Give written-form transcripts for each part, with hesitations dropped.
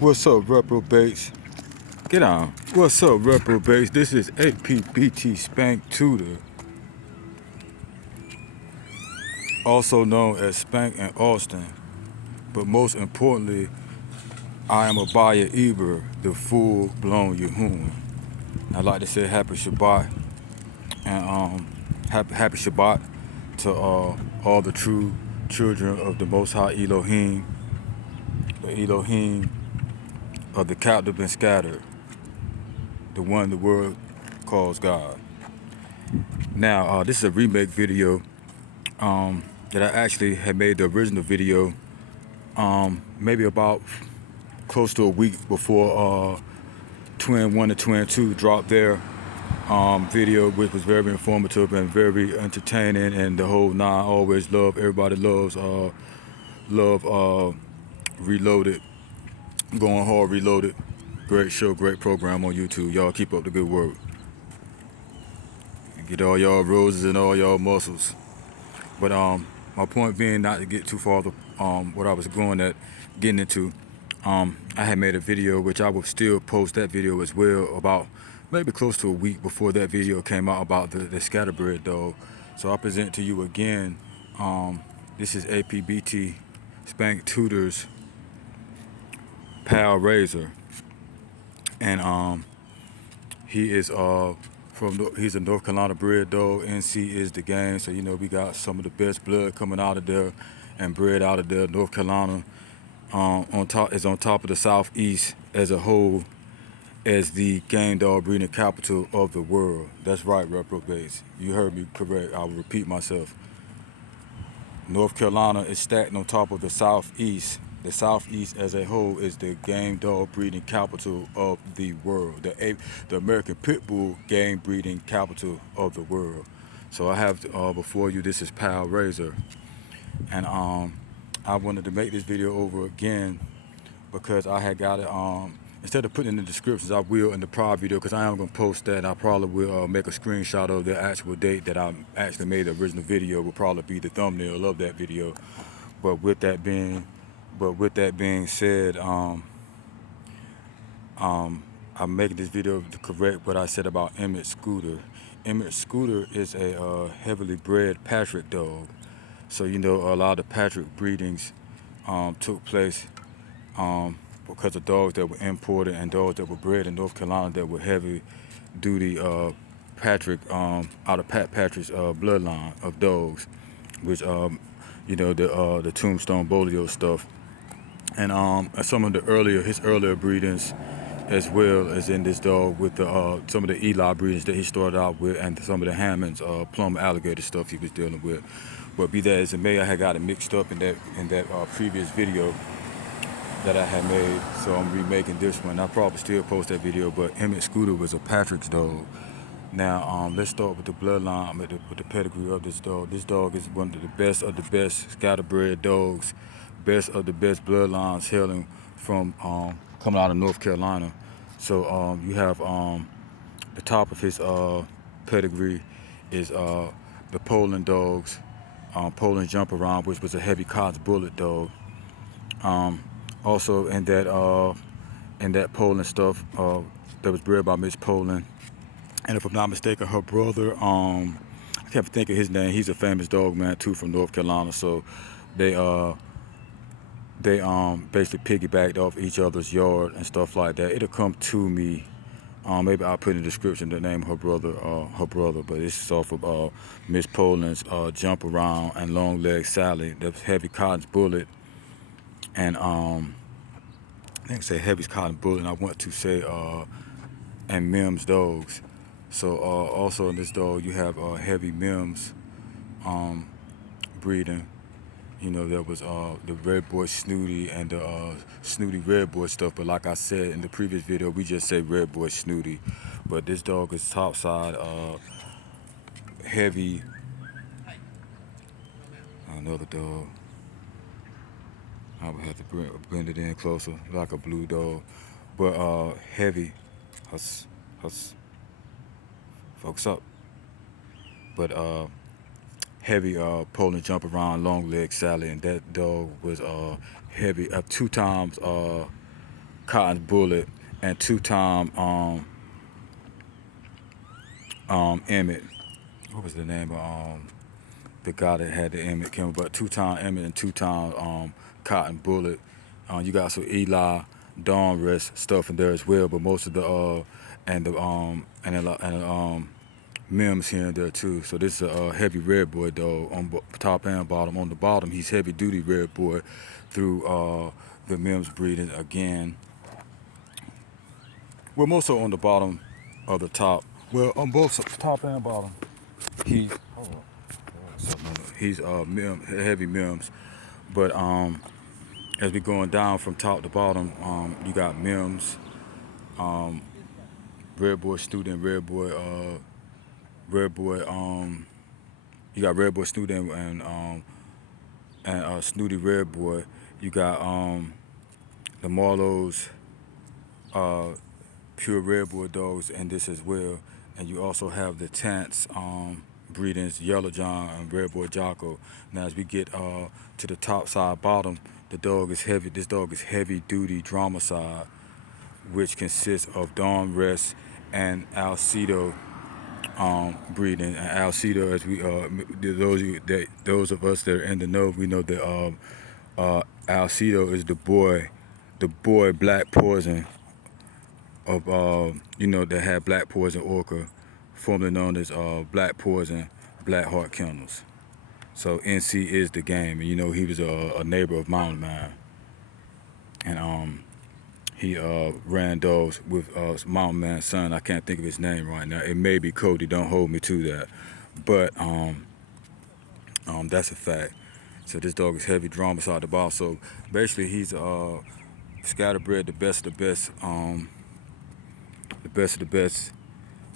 What's up, reprobates? Get on. What's up, reprobates? This is Apbt Spank Tudor, also known as Spank and Austin. But most importantly, I am a Abaya Eber, the full-blown Yahuwah. I'd like to say Happy Shabbat and happy Shabbat to all the true children of the Most High Elohim, the Elohim of the captive and scattered, the one the world calls God. Now, this is a remake video that I actually had made the original video maybe about close to a week before Twin 1 and Twin 2 dropped their video, which was very informative and very entertaining, and the whole nine. Always love, everybody loves Reloaded, going hard Reloaded. Great show, great program on YouTube. Y'all keep up the good work. And get all y'all roses and all y'all muscles. But my point being, not to get too far what I was getting into. I had made a video, which I will still post that video as well, about maybe close to a week before that video came out, about the scatterbred dog. So I present to you again, this is Apbt Spank Tudor's pal Razor, and he is he's a North Carolina bred dog. NC is the game, so you know we got some of the best blood coming out of there and bred out of there. North Carolina on top of the Southeast as a whole as the game dog breeding capital of the world. That's right, reprobates. You heard me correct. I will repeat myself. North Carolina is stacked on top of the Southeast. The Southeast as a whole is the game dog breeding capital of the world. The American Pit Bull game breeding capital of the world. So I have before you, this is Pal Razor. And I wanted to make this video over again because I had got it, instead of putting in the descriptions, I will in the prior video, because I am going to post that. I probably will make a screenshot of the actual date that I actually made the original video. Will probably be the thumbnail of that video. But with that being said, I'm making this video to correct what I said about Emmett Scooter. Emmett Scooter is a heavily bred Patrick dog. So you know a lot of Patrick breedings took place because of dogs that were imported and dogs that were bred in North Carolina that were heavy duty Patrick out of Pat Patrick's bloodline of dogs, which you know the Tombstone Boudreaux stuff, and some of his earlier breedings, as well as in this dog with some of the Eli breedings that he started out with, and some of the Hammonds plum alligator stuff he was dealing with. But be that as it may, I had got it mixed up in that previous video that I had made, so I'm remaking this one. I'll probably still post that video, but Emmett Scooter was a Patrick's dog. Now, let's start with the bloodline, with the pedigree of this dog. This dog is one of the best scatterbred dogs, best of the best bloodlines hailing from coming out of North Carolina. So you have the top of his pedigree is the Poland dogs, Poland Jump Around, which was a heavy Cott's bullet dog. Also in that Poland stuff that was bred by Miss Poland, and if I'm not mistaken, her brother, I can't think of his name. He's a famous dog man too from North Carolina. So they basically piggybacked off each other's yard and stuff like that. It'll come to me. Maybe I'll put in the description the name of her brother, but this is off of Miss Poland's Jump Around and Long Leg Sally. That's heavy Cott's bullet. And I think say Heavy's Cotton Bullet, and I want to say and Mims dogs. So also in this dog you have heavy Mims breeding. You know, there was the Red Boy Snooty and the Snooty Red Boy stuff, but like I said in the previous video, we just say Red Boy Snooty. But this dog is topside heavy. Another dog. I would have to blend it in closer, like a blue dog, but heavy. Hus, focus up. But heavy Poland Jump Around, Long Leg Sally, and that dog was heavy. 2 times Cotton's Bullet, and two-time Emmett. What was the name of the guy that had the Emmett Kimmel? But two-time Emmett and two-time Cotton Bullet. You got some Eli, Dawnrest stuff in there as well, but most of the Mims here and there too. So this is a heavy red boy dog on top and bottom. On the bottom, he's heavy duty red boy through the Mims breeding again. Well, more so on the bottom of the top. Well, on both top and bottom, he's heavy Mims. But as we going down from top to bottom, you got Mims, red boy student, red boy. You got red boy student and snooty red boy. You got the Marlowe's pure red boy dogs in this as well, and you also have the Tants breedings, Yellow John and red boy Jocko. Now as we get to the top side bottom, the dog is heavy. This dog is heavy duty Dromaeosaur, which consists of Dawnrest and Alcedo breeding. And Alcedo, as we those of us that are in the know, we know that Alcedo is the boy black poison of that had black poison orca, formerly known as black poison black heart kennels. So NC is the game, and he was a neighbor of Mountain Man, and he ran dogs with Mountain Man's son. I can't think of his name right now. It may be Cody. Don't hold me to that, but that's a fact. So this dog is heavy Dromaeosaur the ball. So basically, he's scatterbred, the best of the best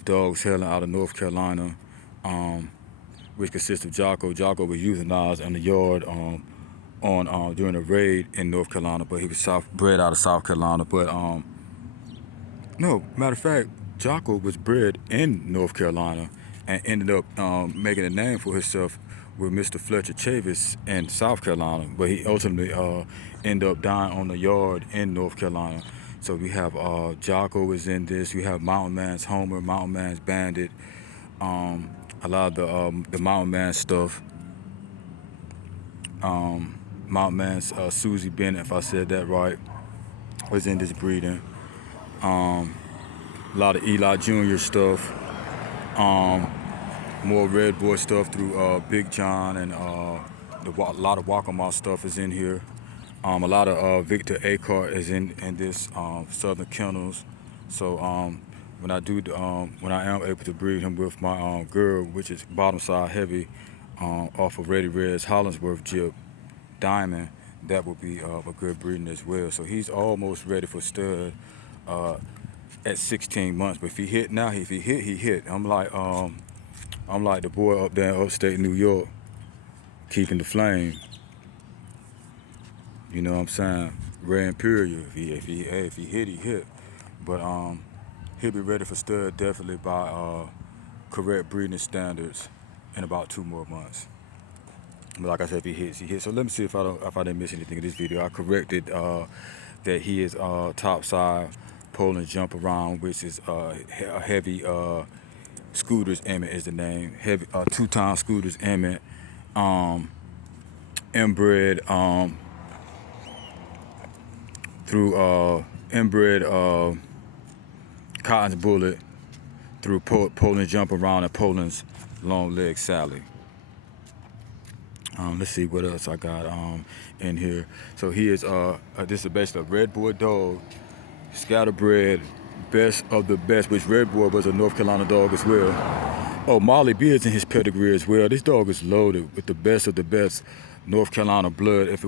dogs hailing out of North Carolina, which consists of Jocko. Jocko was euthanized in the yard during a raid in North Carolina, but he was bred out of South Carolina. But no, matter of fact, Jocko was bred in North Carolina and ended up making a name for himself with Mr. Fletcher Chavis in South Carolina. But he ultimately ended up dying on the yard in North Carolina. So we have Jocko is in this. We have Mountain Man's Homer, Mountain Man's Bandit, a lot of the Mountain Man stuff. Mountain Man's Susie Bennett, if I said that right, was in this breeding. A lot of Eli Jr. stuff. More Red Boy stuff through Big John, and a lot of Waccamaw stuff is in here. A lot of Victor Acart is in this Southern Kennels. So when I am able to breed him with my girl, which is bottom side heavy, off of Ready Red's Hollingsworth Jip Diamond, that will be a good breeding as well. So he's almost ready for stud at 16 months. But if he hit now, he hit. I'm like the boy up there in upstate New York, keeping the flame. You know what I'm saying? Rare Imperial. If he hit, he hit. But he'll be ready for stud definitely by correct breeding standards in about 2 more months. But like I said, if he hits, he hits. So let me see if I didn't miss anything in this video. I corrected that he is topside Poland jump around, which is a heavy Scooters Emmett is the name. Heavy 2-time Scooters Emmett, inbred through inbred Cotton's Bullet through Poland jump around and Poland's long leg Sally. Let's see what else I got in here. So he is this is basically a red boy dog, scatterbred, best of the best, which red boy was a North Carolina dog as well. Oh, Molly B is in his pedigree as well. This dog is loaded with the best of the best North Carolina blood. If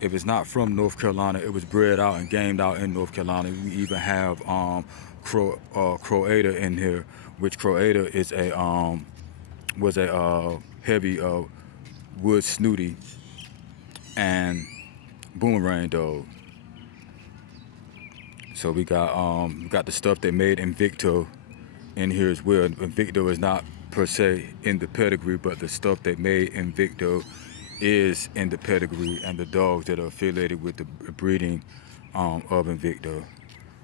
it's not from North Carolina, it was bred out and gamed out in North Carolina. We even have Croata in here, which Croata is was a heavy wood snooty and boomerang dog. So we got the stuff they made Invicto in here as well. Invicto is not per se in the pedigree, but the stuff they made Invicto is in the pedigree, and the dogs that are affiliated with the breeding of Invicta.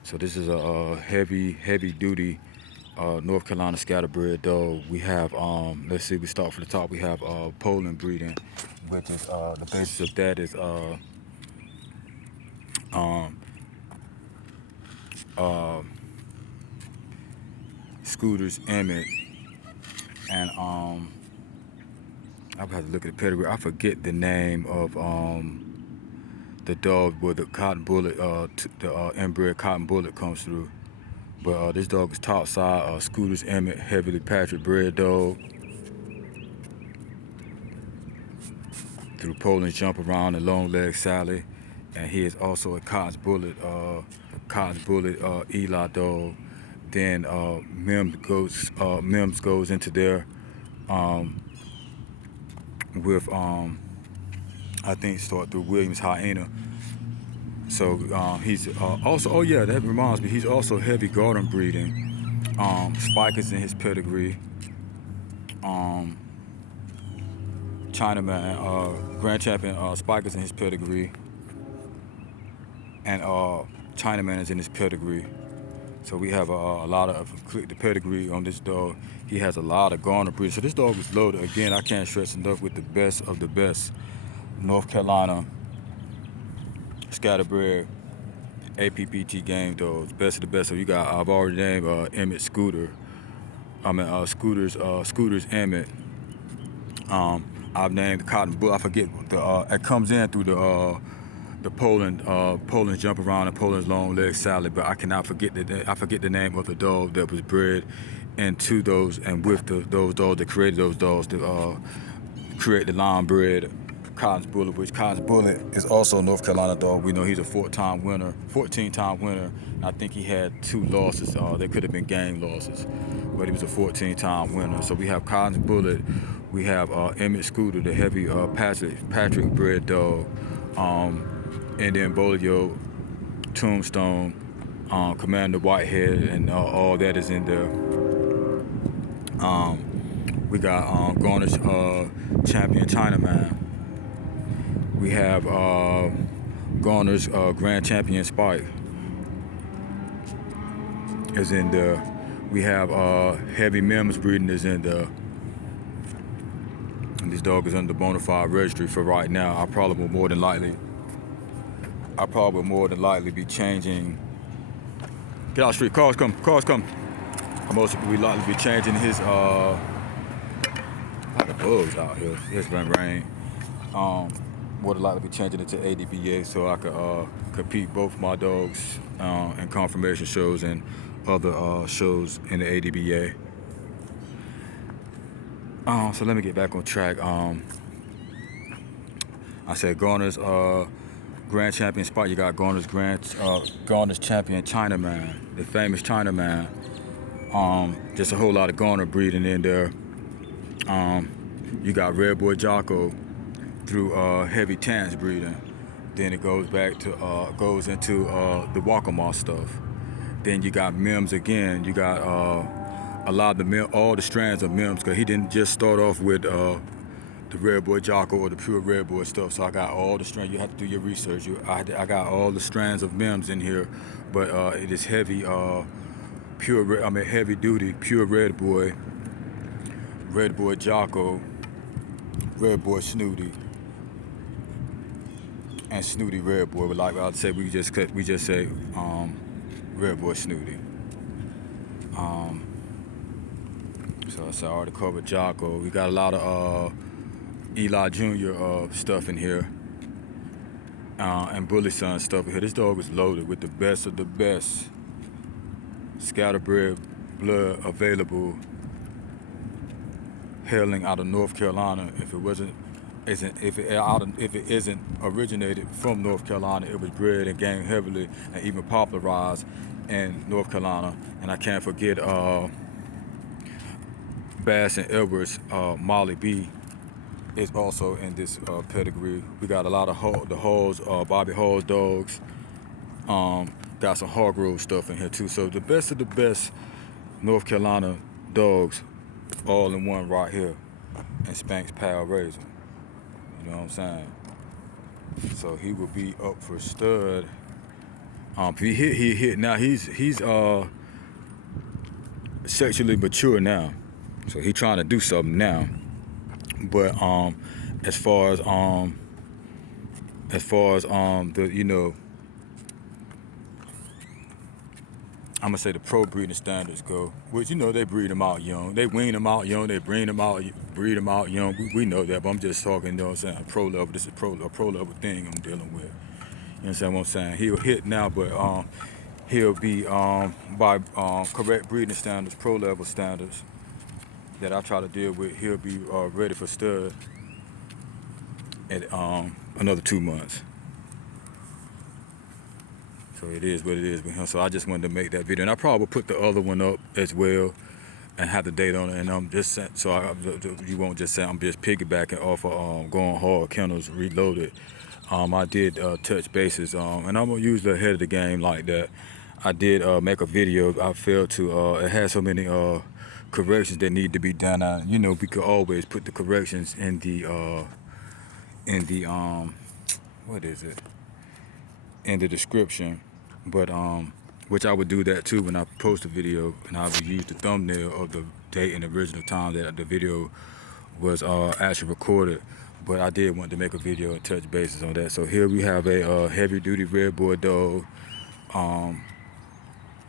So this is a heavy duty North Carolina scatterbred dog. We have let's see, we start from the top. We have Poland breeding, which is the basis of that is Scooters Emmett, and I would have to look at the pedigree. I forget the name of the dog where the cotton bullet, the inbred cotton bullet comes through. But this dog is top side, Scooters Emmett, heavily Patrick bred dog. Through Poland's jump around and long leg Sally, and he is also a Cotton's bullet Eli dog. Then Mims goes into there with I think start through Williams Hyena. So he's also, oh yeah, that reminds me, he's also heavy Garden breeding. Spike is in his pedigree. Chinaman, Grand Champion Spike is in his pedigree. And Chinaman is in his pedigree. So we have a lot of the pedigree on this dog. He has a lot of Garner breeding. So this dog is loaded. Again, I can't stress enough with the best of the best North Carolina scatterbred Apbt game dogs. Best of the best. So you got, I've already named Emmett Scooter. Scooters Emmett. I've named the Cotton Bull. I forget it comes in through the Poland's jump around and Poland's long leg salad, but I cannot forget the name of the dog that was bred into those and with those dogs that created those dogs to create the line bred Cotton's Bullet, which Cotton's Bullet is also a North Carolina dog. We know he's a 14-time winner. And I think he had 2 losses. They could have been game losses, but he was a 14-time winner. So we have Cotton's Bullet. We have Emmett Scooter, the heavy Patrick bred dog. And then Boudreaux, Tombstone, Commander Whitehead, and all that is in there. We got Garner's Champion Chinaman. We have Garner's Grand Champion Spike is in there. We have heavy Mims breeding is in there. And this dog is under bona fide registry for right now. I probably will more than likely be changing. Get out the street, cars come. I most we likely be changing his like the bugs out here. It's been rain. More than likely be changing it to ADBA so I could compete both my dogs in confirmation shows and other shows in the ADBA. So let me get back on track. I said Garner's Grand Champion Spike. You got Garner's Champion Chinaman, the famous Chinaman. Just a whole lot of Garner breeding in there. You got Red Boy Jocko through heavy Tans breeding. Then it goes back to goes into the Waccamaw stuff. Then you got Mims again. You got a lot of all the strands of Mims, because he didn't just start off with the Red Boy Jocko or the pure Red Boy stuff. So I got all the strands. You have to do your research. I got all the strands of Mims in here, but it is heavy, heavy duty, pure Red Boy Jocko, Red Boy Snooty, and Snooty Red Boy. But like I said, we just say Red Boy Snooty. So I already covered Jocko. We got a lot of Eli Jr. Stuff in here, and Bully Son stuff in here. This dog is loaded with the best of the best scatterbred blood available, hailing out of North Carolina. If it isn't originated from North Carolina, it was bred and gained heavily and even popularized in North Carolina. And I can't forget Bass and Edwards, Molly B is also in this pedigree. We got a lot of the Halls, Bobby Hall's dogs. Got some Hargrove stuff in here too. So the best of the best North Carolina dogs all in one right here. And Spank's pal raising. You know what I'm saying? So he will be up for stud He hit now. He's sexually mature now, so he trying to do something now. But as far as the I'm gonna say the pro breeding standards go, which they breed them out young, they wean them out young, they breed them out young. We know that, but I'm just talking, what I'm saying, pro level. This is a pro level thing I'm dealing with. You understand what I'm saying? He'll hit now, but he'll be by correct breeding standards, pro level standards that I try to deal with. He'll be ready for stud at another 2 months. So it is what it is with him. So I just wanted to make that video, and I probably will put the other one up as well, and have the date on it. And I'm just saying, so you won't just say I'm just piggybacking off of Going Hard Kennels Reloaded. I did touch bases, and I'm gonna use the head of the game like that. I did make a video. I failed to. It had so many corrections that need to be done. We could always put the corrections in the what is it? In the description. But which I would do that too when I post a video, and I would use the thumbnail of the date and the original time that the video was actually recorded. But I did want to make a video and touch bases on that. So here we have a heavy duty red boy dog,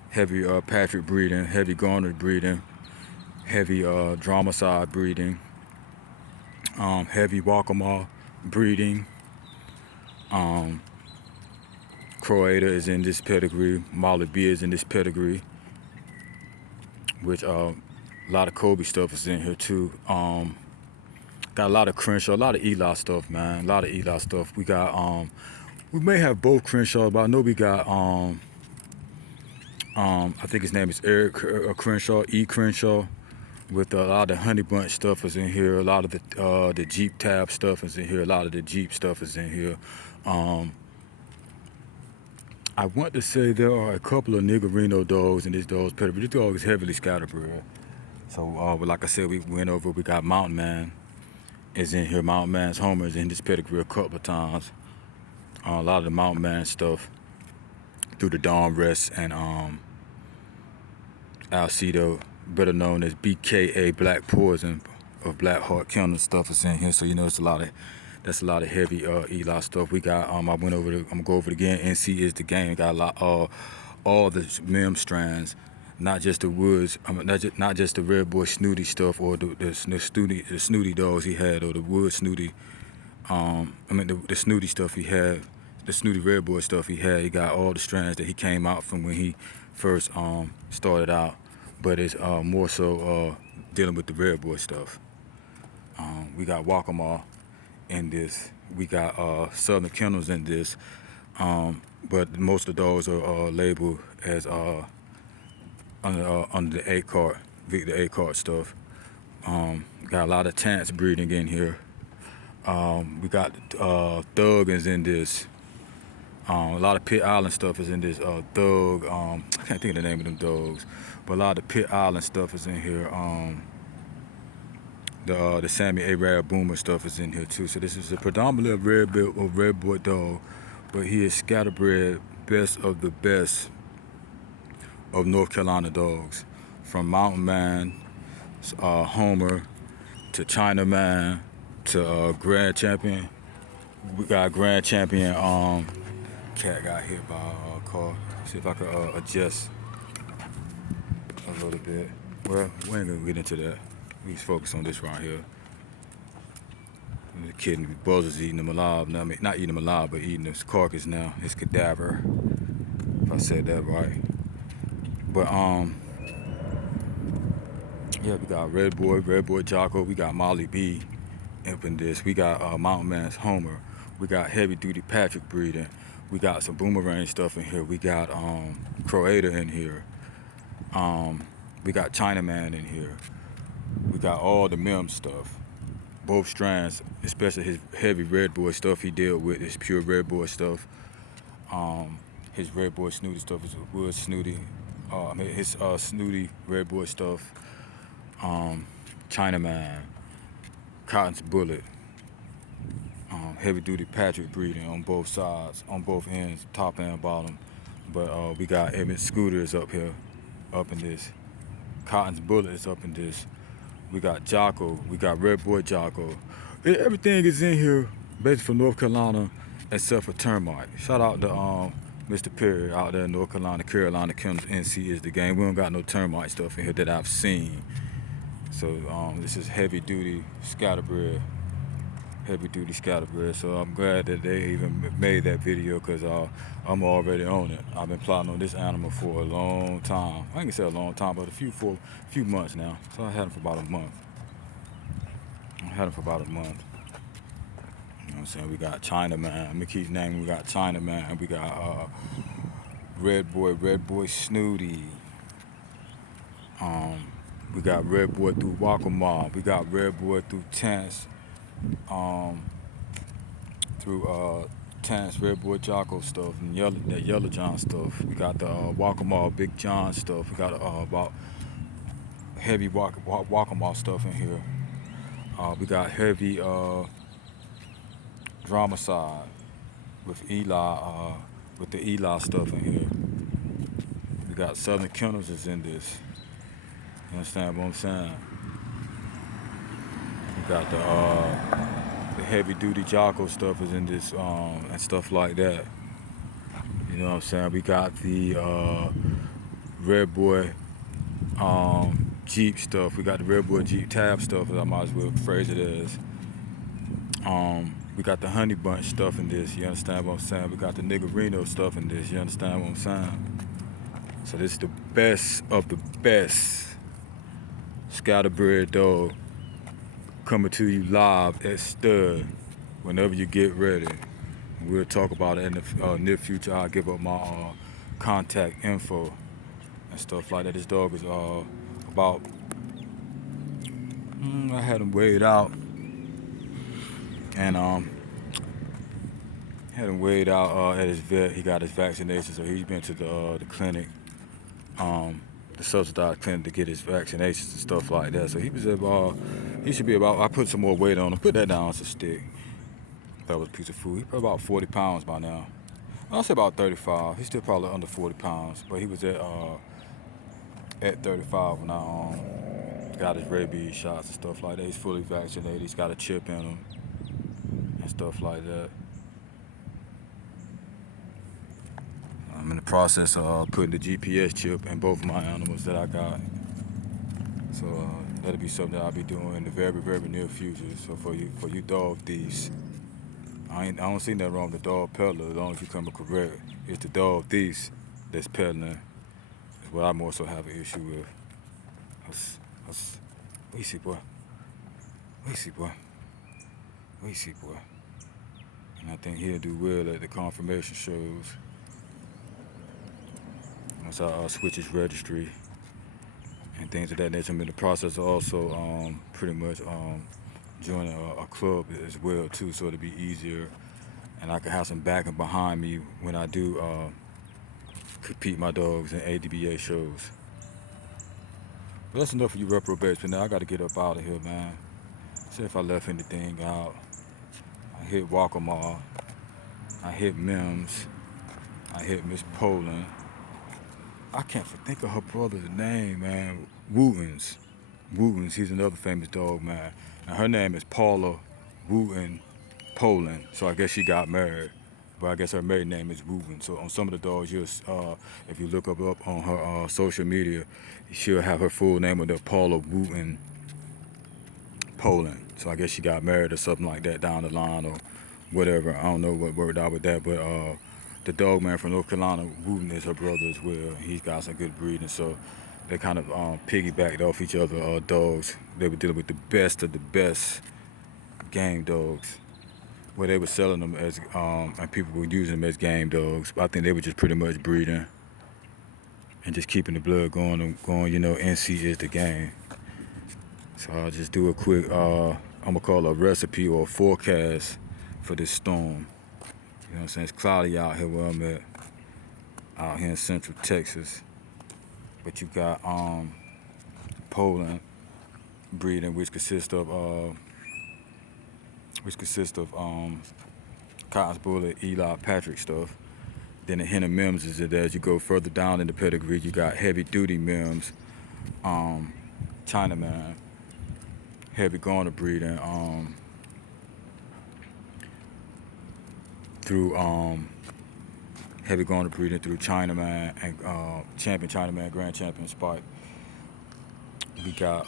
heavy Patrick breeding, heavy Garner breeding, heavy Dromaeosaur breeding, heavy Waccamaw breeding. Croata is in this pedigree. Maloney is in this pedigree, which a lot of Kobe stuff is in here too. Got a lot of Crenshaw, a lot of Eli stuff, man. A lot of Eli stuff. We got we may have both Crenshaw, but I know we got I think his name is Eric Crenshaw, E. Crenshaw, with a lot of the Honey Bunch stuff is in here. A lot of the Jeep Tab stuff is in here. A lot of the Jeep stuff is in here. I want to say there are a couple of Niggerino dogs in this dog's pedigree. This dog is heavily scatterbred. So, but like I said, we went over. We got Mountain Man is in here. Mountain Man's Homer is in this pedigree a couple of times. A lot of the Mountain Man stuff through the Dawnrest and Alcedo, better known as BKA Black Poison of Black Heart Kennel stuff is in here. So it's a lot of. That's a lot of heavy Eli stuff. We got I went over. I'm gonna go over it again. NC is the game. Got a lot all the Mims strands, not just the Woods. Not just the Red Boy Snooty stuff or the snooty dogs he had, or the Wood Snooty. The snooty stuff he had, the snooty Red Boy stuff he had. He got all the strands that he came out from when he first started out, but it's more so dealing with the Red Boy stuff. We got Waccamaw in this. We got Southern Kennels in this, but most of those are labeled as under the A cart, Victor A cart stuff. Got a lot of Tants breeding in here. We got Thuggins in this. A lot of Pit Island stuff is in this. Thug, I can't think of the name of them dogs, but a lot of Pit Island stuff is in here. The Sami Arab Boomer stuff is in here too. So this is a predominantly a red boy dog, but he is scatterbred, best of the best of North Carolina dogs, from Mountain Man, Homer, to Chinaman, to Grand Champion. We got Grand Champion. Cat got hit by a car. See if I can adjust a little bit. Well, we ain't gonna get into that. We just focus on this right here. The kid, Buzzer's eating him alive. Now, I mean, not eating him alive, but eating his carcass now, his cadaver, if I said that right. But yeah, we got Red Boy Jocko. We got Molly B up in this. We got Mountain Man's Homer. We got heavy duty Patrick breeding. We got some Boomerang stuff in here. We got Croata in here. We got Chinaman in here. We got all the Mims stuff, both strands, especially his heavy Red Boy stuff he dealt with, his pure Red Boy stuff. His Red Boy Snooty stuff is Wood Snooty. His Snooty Red Boy stuff. Chinaman, Cotton's Bullet. Heavy duty Patrick breeding on both sides, on both ends, top and bottom. But we got Emmett Scooters up here, up in this. Cotton's Bullet is up in this. We got Jocko. We got Red Boy Jocko. Everything is in here, basically from North Carolina, except for termite. Shout out to Mr. Perry out there in North Carolina. Carolina Kennels NC is the game. We don't got no termite stuff in here that I've seen. So this is heavy duty scatterbred. Heavy duty scatterbred. So I'm glad that they even made that video because I'm already on it. I've been plotting on this animal for a long time. I ain't gonna say a long time, but for a few months now. So I had him for about a month. You know what I'm saying? We got Chinaman. I'm gonna keep naming. We got Chinaman. We got Red Boy Snooty. We got Red Boy through Waccamaw. We got Red Boy through Tance. Tance, Red Boy Jocko stuff, and that Yellow John stuff. We got the Waccamaw, Big John stuff. We got about heavy Waccamaw stuff in here. We got heavy Drama Side with Eli, with the Eli stuff in here. We got Southern Kennels is in this. You understand what I'm saying? We got the heavy duty Jocko stuff is in this and stuff like that. You know what I'm saying? We got the Red Boy Jeep stuff. We got the Red Boy Jeep tab stuff, as I might as well phrase it as. We got the Honey Bunch stuff in this. You understand what I'm saying? We got the Niggerino stuff in this. You understand what I'm saying? So this is the best of the best scatterbred dog coming to you live at Stud whenever you get ready. We'll talk about it in the near future. I'll give up my contact info and stuff like that. This dog is about, I had him weighed out and had him weighed out at his vet. He got his vaccination, so he's been to the clinic, the subsidized clinic to get his vaccinations and stuff like that. So he was about, he should be about, I put some more weight on him. Put that down, it's a stick. That was a piece of food. He's probably about 40 pounds by now. I'll say about 35. He's still probably under 40 pounds, but he was at 35 when I got his rabies shots and stuff like that. He's fully vaccinated. He's got a chip in him and stuff like that. I'm in the process of putting the GPS chip in both of my animals that I got. So that'll be something that I'll be doing in the very, very near future. So for you dog thieves, I don't see nothing wrong with the dog peddler as long as you come correct. It's the dog thieves that's peddling. Is what I more so have an issue with. We see, boy. And I think he'll do well at the confirmation shows. Once I switch his registry and things of that nature. I'm in the process of also pretty much joining a club as well too, so it'll be easier and I can have some backing behind me when I do compete my dogs in ADBA shows. But that's enough of you reprobates, but now I gotta get up out of here, man. See if I left anything out. I hit Waccamaw, I hit Mims, I hit Miss Poland. I can't think of her brother's name, man. Wootens, he's another famous dog, man. And her name is Paula Wooten Poland, so I guess she got married. But I guess her maiden name is Wooten. So on some of the dogs, if you look up on her social media, she'll have her full name of the Paula Wooten Poland. So I guess she got married or something like that down the line or whatever. I don't know what worked out with that, but the dog man from North Carolina, Wooten is her brother as well. He's got some good breeding, so they kind of piggybacked off each other dogs. They were dealing with the best of the best game dogs, where they were selling them as, and people were using them as game dogs. But I think they were just pretty much breeding and just keeping the blood going. You know, NC is the game. So I'll just do a quick, I'm gonna call it a recipe or a forecast for this storm. You know what I'm saying? It's cloudy out here where I'm at, out here in Central Texas. But you got Poland breeding, which consists of Cotton's Bullet, Eli, Patrick stuff. Then the hen of Mims is there. As you go further down in the pedigree, you got heavy duty Mims, Chinaman, heavy Garner breeding, through heavy Garner breeding through Chinaman and champion Chinaman, grand champion Spike. We got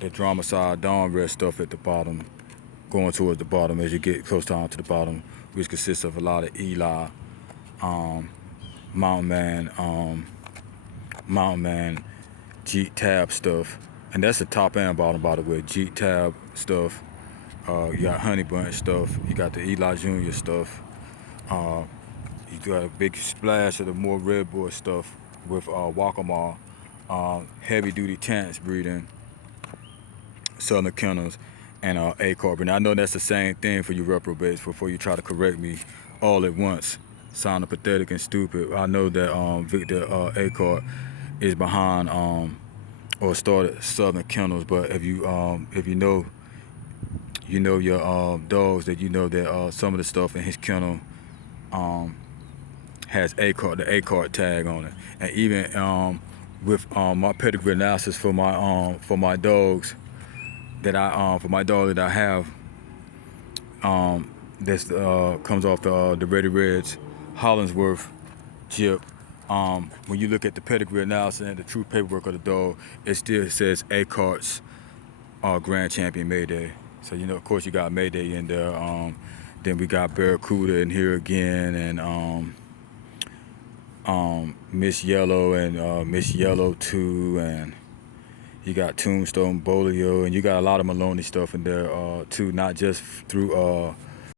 the Dramaside Dawnrest stuff at the bottom, going towards the bottom as you get close down to the bottom, which consists of a lot of Eli, Mountain Man, Jeet Tab stuff, and that's the top and bottom, by the way. Jeet Tab stuff. You got Honey Bunch stuff. You got the Eli Jr. stuff. You got a big splash of the more Red Boy stuff with Waccamaw, heavy duty Tants breeding, Southern Kennels, and Acard. And I know that's the same thing for you reprobates before you try to correct me all at once. Sounding pathetic and stupid. I know that Victor Acard is behind or started Southern Kennels, but if you know your dogs, that you know that some of the stuff in his kennel has the Acard tag on it. And even with my pedigree analysis for my dogs that I have, this comes off the Ready Reds Hollingsworth Jip. When you look at the pedigree analysis and the true paperwork of the dog, it still says Acard's grand champion Mayday. So, you know, of course, you got Mayday in there. Then we got Barracuda in here again, and Miss Yellow and Miss Yellow 2, and you got Tombstone Bolio, and you got a lot of Maloney stuff in there too, not just through